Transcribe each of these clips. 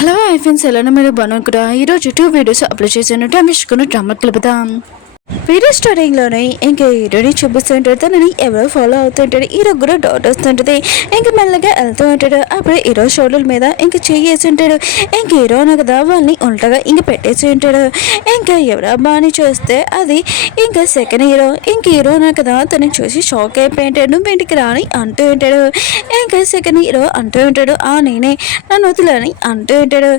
Hello friends, ఎలా మీరు బాగున్నారు కూడా. ఈరోజు 2 వీడియోస్ అప్లోడ్ చేశాను. టైం డ్రామా కలుపుదాం. వీడియో స్టార్టింగ్లోనే ఇంకా హీరోని చూపిస్తుంటాడు. తనని ఎవరో ఫాలో అవుతుంటాడు. హీరో కూడా డౌట్ వస్తుంటుంది. ఇంకా మెల్లగా వెళ్తూ ఉంటాడు. అప్పుడు హీరో షోల్డర్ మీద ఇంకా చేసి ఉంటాడు. ఇంక హీరోను కదా వాళ్ళని ఉల్టగా ఇంక పెట్టేసి ఉంటాడు. ఇంకా ఎవరో అబ్బాని చూస్తే అది ఇంకా సెకండ్ హీరో. ఇంక హీరోను కదా తనని చూసి షాక్ అయిపోయింటాడు. నువ్వు ఇంటికి రాని అంటూ ఉంటాడు. ఇంకా సెకండ్ హీరో అంటూ ఉంటాడు, నేనే నన్ను వదిలని అంటూ ఉంటాడు.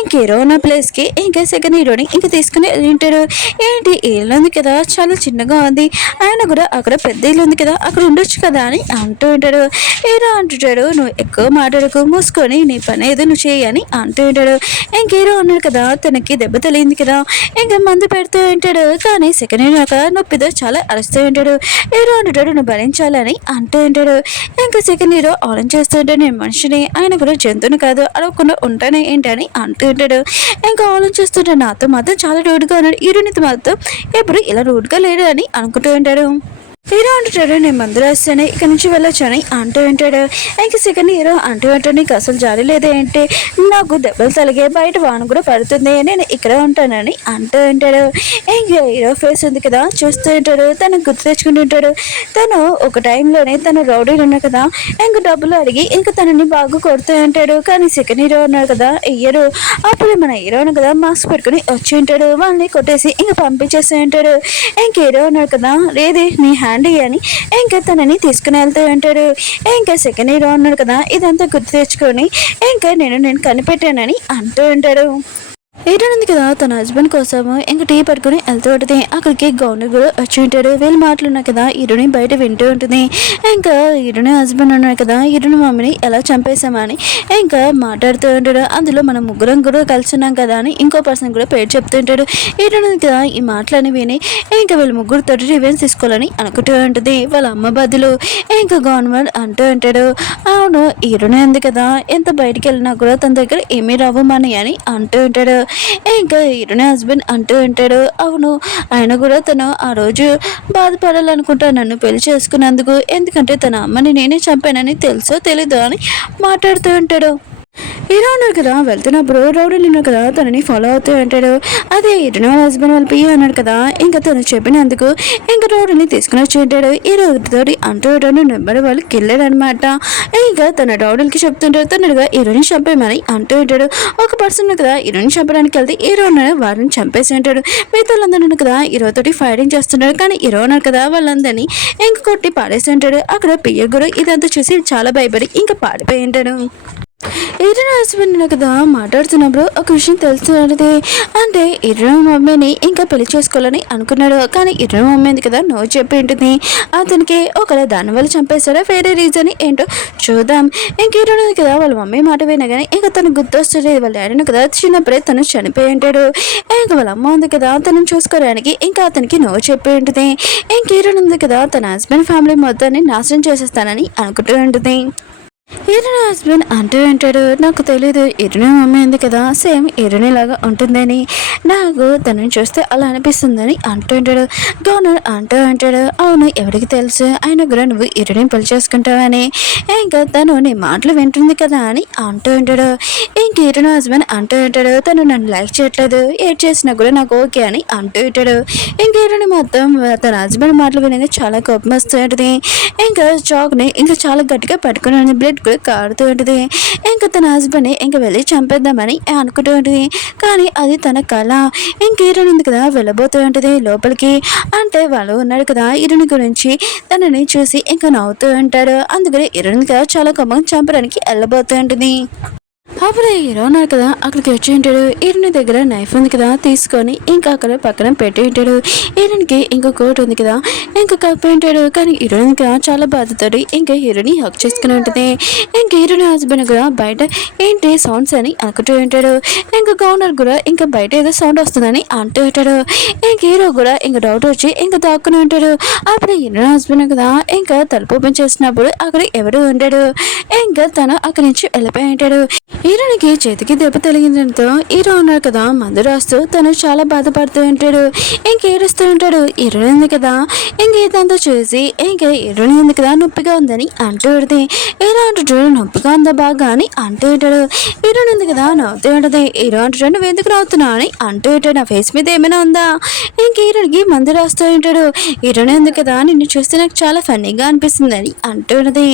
ఇంక హీరో ఉన్న ప్లేస్కి ఇంకా సెకండ్ హీరోని ఇంకా తీసుకుని ఉంటాడు. ఏంటి ఇల్లు ఉంది కదా, చాలా చిన్నగా ఉంది, ఆయన కూడా అక్కడ పెద్ద ఇల్లు ఉంది కదా, అక్కడ ఉండొచ్చు కదా అని అంటూ ఉంటాడు. హీరో అంటుంటాడు, నువ్వు ఎక్కువ మాట్లాడకు, మూసుకొని నీ పని ఏదో నువ్వు చేయని అంటూ ఉంటాడు. ఇంక హీరో అన్నాడు కదా, తనకి దెబ్బ తెలియంది కదా, ఇంకా మందు పెడుతూ ఉంటాడు. కానీ సెకండ్ హీరో నొప్పితో చాలా అరుస్తూ ఉంటాడు. హీరో అంటుంటాడు, నువ్వు భరించాలని అంటూ ఉంటాడు. ఇంకా సెకండ్ హీరో ఆలోచన చేస్తూ ఉంటాడు, నేను మనిషిని, ఆయన కూడా జంతువుని కాదు, అడగకుండా ఉంటానే ఏంటి అని అంటూ ఉంటాడు. ఇంకా ఆలోచిస్తుంటాడు, నాతో మాత్రం చాలా రూడ్గా ఉన్నాడు, హీరోనితో మాత్రం ఎప్పుడు ఇలా రూడ్గా లేడు అని అనుకుంటూ ఉంటాడు. హీరో అంటాడు, నేను మందు రాస్తాను, ఇక్కడ నుంచి వెళ్ళొచ్చని అంటూ ఉంటాడు. ఇంక సెకండ్ హీరో అంటూ ఉంటాడు, నీకు అసలు జాలి లేదా ఏంటి, నాకు దెబ్బలు తలిగే, బయట వాన కూడా పడుతుంది, నేను ఇక్కడ ఉంటానని అంటూ ఉంటాడు. ఇంక హీరో ఫేస్ ఉంది కదా చూస్తూ ఉంటాడు. తను గుర్తు తెచ్చుకుంటుంటాడు. తను ఒక టైంలోనే తను రౌడీలు ఉన్నా కదా, ఇంక డబ్బులు అడిగి ఇంక తనని బాగా కొడుతూ ఉంటాడు. కానీ సెకండ్ హీరో ఉన్నాడు కదా ఇయ్యరు. అప్పుడు మన హీరోను కదా మాస్క్ పెట్టుకుని వచ్చి ఉంటాడు. వాళ్ళని కొట్టేసి ఇంక పంపించేస్తూ ఉంటాడు. ఇంక హీరో ఉన్నాడు కదా, లేదే నీ హ్యాండ్ అని ఇంకా తనని తీసుకుని వెళ్తూ ఉంటాడు. ఇంకా సెకండ్ హీరో అన్నాడు కదా, ఇదంతా గుర్తు తెచ్చుకొని ఇంకా నేను కనిపెట్టానని అంటూ ఉంటాడు. హీరోయిన్ ఉంది కదా, తన హస్బెండ్ కోసము ఇంకా టీ పట్టుకుని వెళ్తూ ఉంటుంది. అక్కడికి గవర్నర్ కూడా వచ్చి ఉంటాడు. వీళ్ళు మాటలున్నాయి కదా, హీరోయిన్ బయట వింటూ ఉంటుంది. ఇంకా హీరోయిన్ హస్బెండ్ ఉన్నాడు కదా, హీరోయిన్ మమ్మీని ఎలా చంపేశామని ఇంకా మాట్లాడుతూ ఉంటాడు. అందులో మనం ముగ్గురం కూడా కలిసి ఉన్నాం కదా అని ఇంకో పర్సన్ కూడా పేరు చెప్తూ ఉంటాడు. హీరోయిన్ ఉంది కదా, ఈ మాటలని విని ఇంకా వీళ్ళు ముగ్గురితో రివెంజ్ తీసుకోవాలని అనుకుంటూ ఉంటుంది. వాళ్ళ అమ్మ బదులు ఇంకా గవర్నమెంట్ అంటూ ఉంటాడు, అవును హీరోయిన్ ఉంది కదా, ఎంత బయటికి వెళ్ళినా కూడా తన దగ్గర ఏమీ రావు మనీ అని అంటూ ఉంటాడు. ఇంకా హీరోయిన్ హస్బెండ్ అంటూ ఉంటాడు, అవును ఆయన కూడా తను ఆ రోజు బాధపడాలనుకుంటా నన్ను పెళ్లి చేసుకున్నందుకు, ఎందుకంటే తన అమ్మని నేనే చంపానని తెలుసో తెలీదు అని మాట్లాడుతూ ఉంటాడు. హీరో ఉన్నారు కదా, వెళ్తున్నప్పుడు రౌడీలు ఉన్నారు కదా తనని ఫాలో అవుతూ ఉంటాడు. అదే హీరోయిన్ వాళ్ళ హస్బెండ్ వాళ్ళ పియ్య అన్నాడు కదా, ఇంకా తను చెప్పినందుకు ఇంకా రౌడీని తీసుకుని వచ్చి ఉంటాడు. ఈ రోజుతోటి అంటూ ఉంటాడు, నెంబర్ వాళ్ళు కిల్లాడు అనమాట. ఇంకా తన రౌడీలకి చెప్తుంటాడు, తనడుగా హీరోయిన్ చంపేమని అంటూ ఉంటాడు. ఒక పర్సన్ కదా హీరోయిన్ చంపడానికి వెళ్తే హీరో వారిని చంపేసి ఉంటాడు. మిగతా వాళ్ళందరూ కదా హీరోతోటి ఫైటింగ్ చేస్తుంటాడు. కానీ హీరో ఉన్నారు కదా వాళ్ళందరినీ ఇంక కొట్టి పాడేసి ఉంటాడు. అక్కడ పియ్య కూడా ఇదంతా చూసి చాలా భయపడి ఇంకా పాడిపోయి ఉంటాడు. హీరోయిన్ హస్బెండ్ కదా మాట్లాడుతున్నప్పుడు ఒక విషయం తెలుస్తుంది. అంటే హీరోయిన్ మమ్మీని ఇంకా పెళ్లి చేసుకోవాలని అనుకున్నాడు. కానీ హీరోయిన్ మమ్మీ ఉంది కదా నో చెప్పి ఉంటుంది. అతనికి ఒకవేళ దానివల్ల చంపేస్తాడా, వేరే రీజన్ ఏంటో చూద్దాం. ఇంక హీరోయిన్ కదా వాళ్ళ మమ్మీ మాట వినా కానీ ఇంకా తనకు గుర్తొస్తుంది, వాళ్ళ డాడీని కదా చిన్నప్పుడే తను చనిపోయి ఉంటాడు. ఇంకా వాళ్ళ అమ్మ ఉంది కదా తనను చూసుకోవడానికి ఇంకా అతనికి నో చెప్పి ఉంటుంది. ఇంక హీరోయిన్ ఉంది కదా తన హస్బెండ్ ఫ్యామిలీ మొత్తాన్ని నాశనం చేసేస్తానని అనుకుంటూ ఉంటుంది. హీరోయిన్ హస్బెండ్ అంటూ ఉంటాడు, నాకు తెలీదు హీరోయిన్ మమ్మీ ఉంది కదా సేమ్ హీరోయిన్ లాగా ఉంటుందని, నాకు తనని చూస్తే అలా అనిపిస్తుందని అంటూ ఉంటాడు. గవర్నర్ అంటూ ఉంటాడు, అవును ఎవరికి తెలుసు ఆయన కూడా నువ్వు హీరోయిన్ పెళ్లి చేసుకుంటావని, ఇంకా తను నీ మాటలు వింటుంది కదా అని అంటూ ఉంటాడు. ఇంక హీరోయిన్ హస్బెండ్ అంటూ ఉంటాడు, తను నన్ను లైక్ చేయట్లేదు, ఏడ్ చేసినా కూడా నాకు ఓకే అని అంటూ ఉంటాడు. ఇంక హీరోయిన్ మొత్తం తన హస్బెండ్ మాటలు వినగా చాలా కోపం వస్తూ ఉంటుంది. ఇంకా చాక్ని ఇంకా చాలా గట్టిగా పట్టుకుని బ్లడ్ కూడా కారుతూ ఉంటుంది. ఇంకా తన హస్బెండ్ ఇంకా వెళ్ళి చంపేద్దామని అనుకుంటూ ఉంటుంది. కానీ అది తన కళ. ఇంక హీరోయిన్ ఉంది కదా వెళ్ళబోతూ ఉంటుంది లోపలికి. అంటే వాళ్ళు ఉన్నాడు కదా హీరోయిన్ గురించి తనని చూసి ఇంకా నవ్వుతూ ఉంటాడు. అందుకని హీరోయిన్ కదా చాలా కోపం చంపడానికి వెళ్ళబోతూ ఉంటుంది. అప్పుడు హీరో ఉన్నారు కదా అక్కడికి వచ్చి ఉంటాడు. హీరోయిన్ దగ్గర నైఫ్ ఉంది కదా తీసుకొని ఇంకా అక్కడ పక్కన పెట్టి ఉంటాడు. హీరోయిన్కి ఇంకో కోట్ ఉంది కదా ఇంకా కప్పి ఉంటాడు. కానీ హీరోయిన్ కదా చాలా బాధతోటి ఇంకా హీరోని హక్ చేసుకుని ఉంటుంది. ఇంకా హీరోయిన్ హస్బెండ్ కూడా బయట ఏంటి సౌండ్స్ అని అనుకుంటూ ఉంటాడు. ఇంకా గవర్నర్ కూడా ఇంకా బయట ఏదో సౌండ్ వస్తుందని అంటూ ఉంటాడు. ఇంక హీరో కూడా ఇంకా డౌట్ వచ్చి ఇంకా దాక్కుని ఉంటాడు. అప్పుడు హీరోయిన్ హస్బెండ్ కదా ఇంకా తలుపు ఓపెన్ చేసినప్పుడు అక్కడ ఎవరు ఉంటాడు. ఇంకా తను అక్కడి నుంచి వెళ్ళిపోయి ఉంటాడు. హీరోనికి చేతికి దెబ్బ తగిలించడంతో హీరో ఉన్నాడు కదా మందు రాస్తూ తను చాలా బాధపడుతూ ఉంటాడు. ఇంకేడుస్తూ ఉంటాడు. హీరోయిన్ ఉంది కదా ఇంకేదంతా చూసి ఇంకా హీరోయిన్ ఉంది కదా నొప్పిగా ఉందని అంటూ ఉంటుంది. హీరో అంటుంటాడు నొప్పిగా ఉందా బాగా అని అంటూ ఉంటాడు. హీరోయిన్ ఉంది కదా నవ్వుతూ ఉంటుంది. హీరో అంటుంటాడు నువ్వు ఎందుకు నవ్వుతున్నావు అని అంటూ ఉంటాడు. నా ఫేస్ మీద ఏమైనా ఉందా? ఇంక హీరోయిన్కి మందు రాస్తూ ఉంటాడు. హీరోయిన్ ఉంది కదా నిన్ను చూస్తే నాకు చాలా ఫన్నీగా అనిపిస్తుంది అని అంటూ ఉన్నది.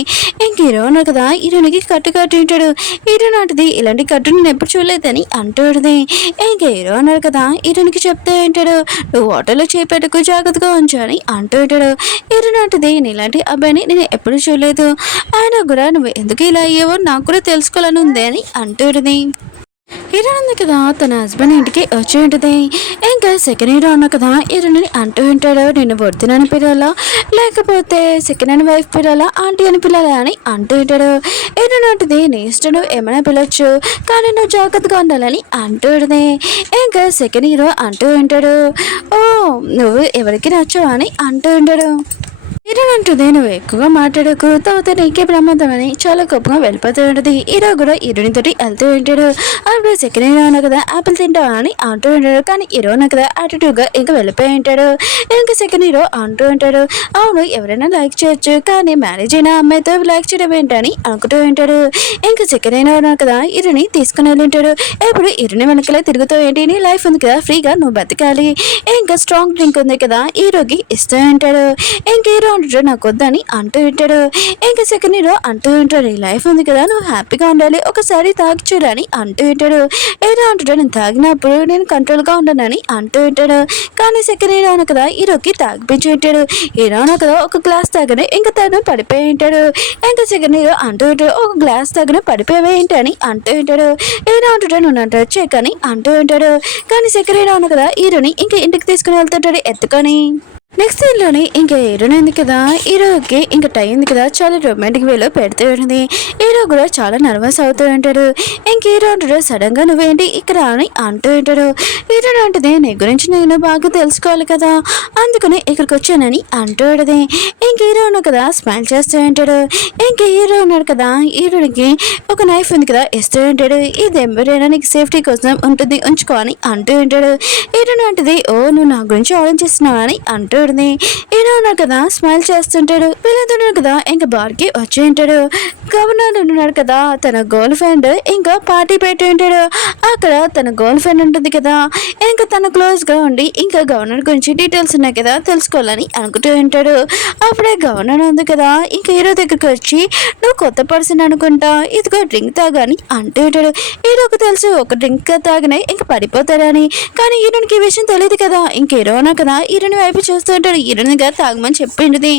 ఇంక హీరో ఉన్నాడు కదా హీరోయిన్కి కట్టు కట్టి ఉంటాడు. హీరోయిన్ అంటది ఇలాంటి కట్టు నేను ఎప్పుడు చూడలేదని అంటూ ఉంటుంది. ఇంక హీరో అన్నాడు కదా హీరోయిన్కి చెప్తూ ఉంటాడు నువ్వు హోటల్లో చేపెట్టుకు జాగ్రత్తగా ఉంచు అని అంటూ ఉంటాడు. హీరోయిన్ అంటది నేను ఇలాంటి అబ్బాయిని నేను ఎప్పుడు చూడలేదు, ఆయన కూడా నువ్వు ఎందుకు ఇలా అయ్యావో నాకు కూడా తెలుసుకోవాలని ఉంది అని అంటూ ఉంటుంది. హీరోయిన్ ఉంది కదా తన హస్బెండ్ ఇంటికి వచ్చి ఉంటుంది. ఇంకా సెకండ్ హీరో అన్న కదా హీరోయిన్ అంటూ ఉంటాడు నేను వద్దున అని పిలవాలా లేకపోతే సెకండ్ హ్యాండ్ వైఫ్ పిలవాలా ఆంటీ అని పిలవాలా అని అంటూ ఉంటాడు. హీరోయిన్ అంటుంది నీ ఇష్టం నువ్వు ఏమైనా పిలవచ్చు కానీ నువ్వు జాగ్రత్తగా ఉండాలని అంటూ ఉంటుంది. ఇంకా సెకండ్ హీరో అంటూ ఉంటాడు ఓ నువ్వు ఎవరికి నచ్చావు అని అంటూ ఉంటాడు. హీరోయిన్ అంటుంది నువ్వు ఎక్కువగా మాట్లాడకు తర్వాత నీకే ప్రమాదం అని చాలా గొప్పగా వెళ్ళిపోతూ ఉంటుంది. హీరో కూడా హీరోయిన్ తోటి వెళ్తూ ఉంటాడు. అప్పుడు సెకండ్ హీరో అన్నా కదా ఆపిల్ తింటావా అని అంటూ ఉంటాడు. కానీ హీరో అన్నా కదా యాటిట్యూడ్గా ఇంకా వెళ్ళిపోయి ఉంటాడు. ఇంకా సెకండ్ హీరో అంటూ ఉంటాడు అవును ఎవరైనా లైక్ చేయొచ్చు కానీ మ్యారేజ్ అయిన అమ్మాయితో లైక్ చేయడం ఏంటని అనుకుంటూ ఉంటాడు. ఇంకా సెకండ్ హీరో అన్నా కదా హీరోని తీసుకుని వెళ్ళి ఉంటాడు. ఎప్పుడు హీరోని వెనకలే తిరుగుతూ ఏంటి నీ లైఫ్ ఉంది కదా ఫ్రీగా నువ్వు బతకాలి ఇంకా స్ట్రాంగ్ డ్రింక్ ఉంది కదా హీరోకి ఇస్తూ ఉంటాడు. ఇంక హీరో అంటాడు నాకు వద్దని అంటూ ఉంటాడు. ఇంకా సెకండ్ హీరో అంటూ ఉంటాడు ఈ లైఫ్ ఉంది కదా నువ్వు హ్యాపీగా ఉండాలి ఒకసారి తాగి చూడని అంటూ ఉంటాడు. హీరో అంటాడు నేను తాగినప్పుడు నేను కంట్రోల్గా ఉండనని అంటూ ఉంటాడు. కానీ సెకండ్ హీరో అన్న కదా హీరోకి తాగిపించి ఉంటాడు. హీరో అన్న కదా ఒక గ్లాస్ తాగనే ఇంకా తను పడిపోయి ఉంటాడు. ఇంకా సెకండ్ హీరో అంటూ ఉంటాడు ఒక గ్లాస్ తాగనే పడిపోయావే ఏంటి అని అంటూ ఉంటాడు. హీరో అంటాడు నువ్వు నన్ను టచ్ చేయకని అంటూ ఉంటాడు. కానీ సెకండ్ హీరో అన్న కదా హీరోని ఇంకా ఇంటికి తీసుకుని వెళ్తుంటాడు ఎత్తుకొని. నెక్స్ట్ సీన్లోని ఇంకా హీరోయిన్ ఉంది కదా హీరోకి ఇంకా టైం ఉంది కదా చాలా రొమాంటిక్ వేలో పెడుతూ ఉంటుంది. హీరో కూడా చాలా నర్వస్ అవుతూ ఉంటాడు. ఇంక హీరో అంటాడు సడన్ గా నువ్వేంటి ఇక్కడ అని అంటూ ఉంటాడు. హీరోయిన్ అంటుంది నీ గురించి నేను బాగా తెలుసుకోవాలి కదా అందుకని ఇక్కడికి వచ్చానని అంటూ ఉంటుంది. ఇంక హీరో ఉన్నాడు కదా స్మైల్ చేస్తూ ఉంటాడు. ఇంక హీరో ఉన్నాడు కదా హీరోనికి ఒక నైఫ్ ఉంది కదా ఇస్తూ ఉంటాడు. ఇది ఎవరైనా నీకు సేఫ్టీ కోసం ఉంటుంది ఉంచుకో అని అంటూ ఉంటాడు. హీరోయిన్ అంటుంది ఓ నువ్వు నా గురించి ఆలోచిస్తున్నావు అని అంటూ హీరో ఉన్నాడు కదా స్మైల్ చేస్తుంటాడు. వీళ్ళంటున్నాడు కదా ఇంకా బార్కి వచ్చి ఉంటాడు. గవర్నర్ ఉన్నాడు కదా తన గర్ల్ ఫ్రెండ్ ఇంకా పార్టీ పెట్టి ఉంటాడు. అక్కడ తన గర్ల్ ఫ్రెండ్ ఉంటుంది కదా ఇంకా తన క్లోజ్ గా ఉండి ఇంకా గవర్నర్ గురించి డీటెయిల్స్ ఉన్నాయి కదా తెలుసుకోవాలని అనుకుంటూ ఉంటాడు. అప్పుడే గవర్నర్ ఉంది కదా ఇంకా హీరో దగ్గరికి వచ్చి నువ్వు కొత్త పర్సన్ అనుకుంటా ఇదిగో డ్రింక్ తాగని అంటూ ఉంటాడు. హీరోకి తెలుసు ఒక డ్రింక్ తాగినే ఇంకా పడిపోతారని కానీ హీరోనికి ఈ విషయం తెలియదు కదా. ఇంక హీరో ఉన్నా కదా హీరోని వైపు చూస్తూ ఉంటాడు. హీరోని కదా తాగమని చెప్పింది.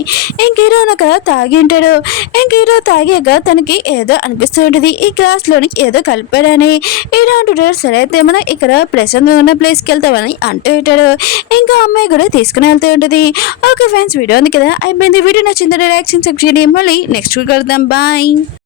ఇంక హీరో కదా తాగి ఉంటాడు. ఇంక హీరో తాగాక తనకి ఏదో అనిపిస్తూ ఉంటుంది ఈ గ్లాస్ లోని ఏదో కలిపాడని. హీరో అంటుంటాడు సరే అయితే మనం ఇక్కడ ప్రశాంతంగా ఉన్న ప్లేస్కి వెళ్తామని అంటూ ఉంటాడు. ఇంకా అమ్మాయి కూడా తీసుకుని వెళ్తూ ఉంటుంది. ఓకే ఫ్రెండ్స్ వీడియో ఉంది కదా అయిపోయింది. వీడియో నచ్చింది రియాక్షన్ సెక్షన్ మళ్ళీ నెక్స్ట్ వీక్ వెళ్దాం బాయ్.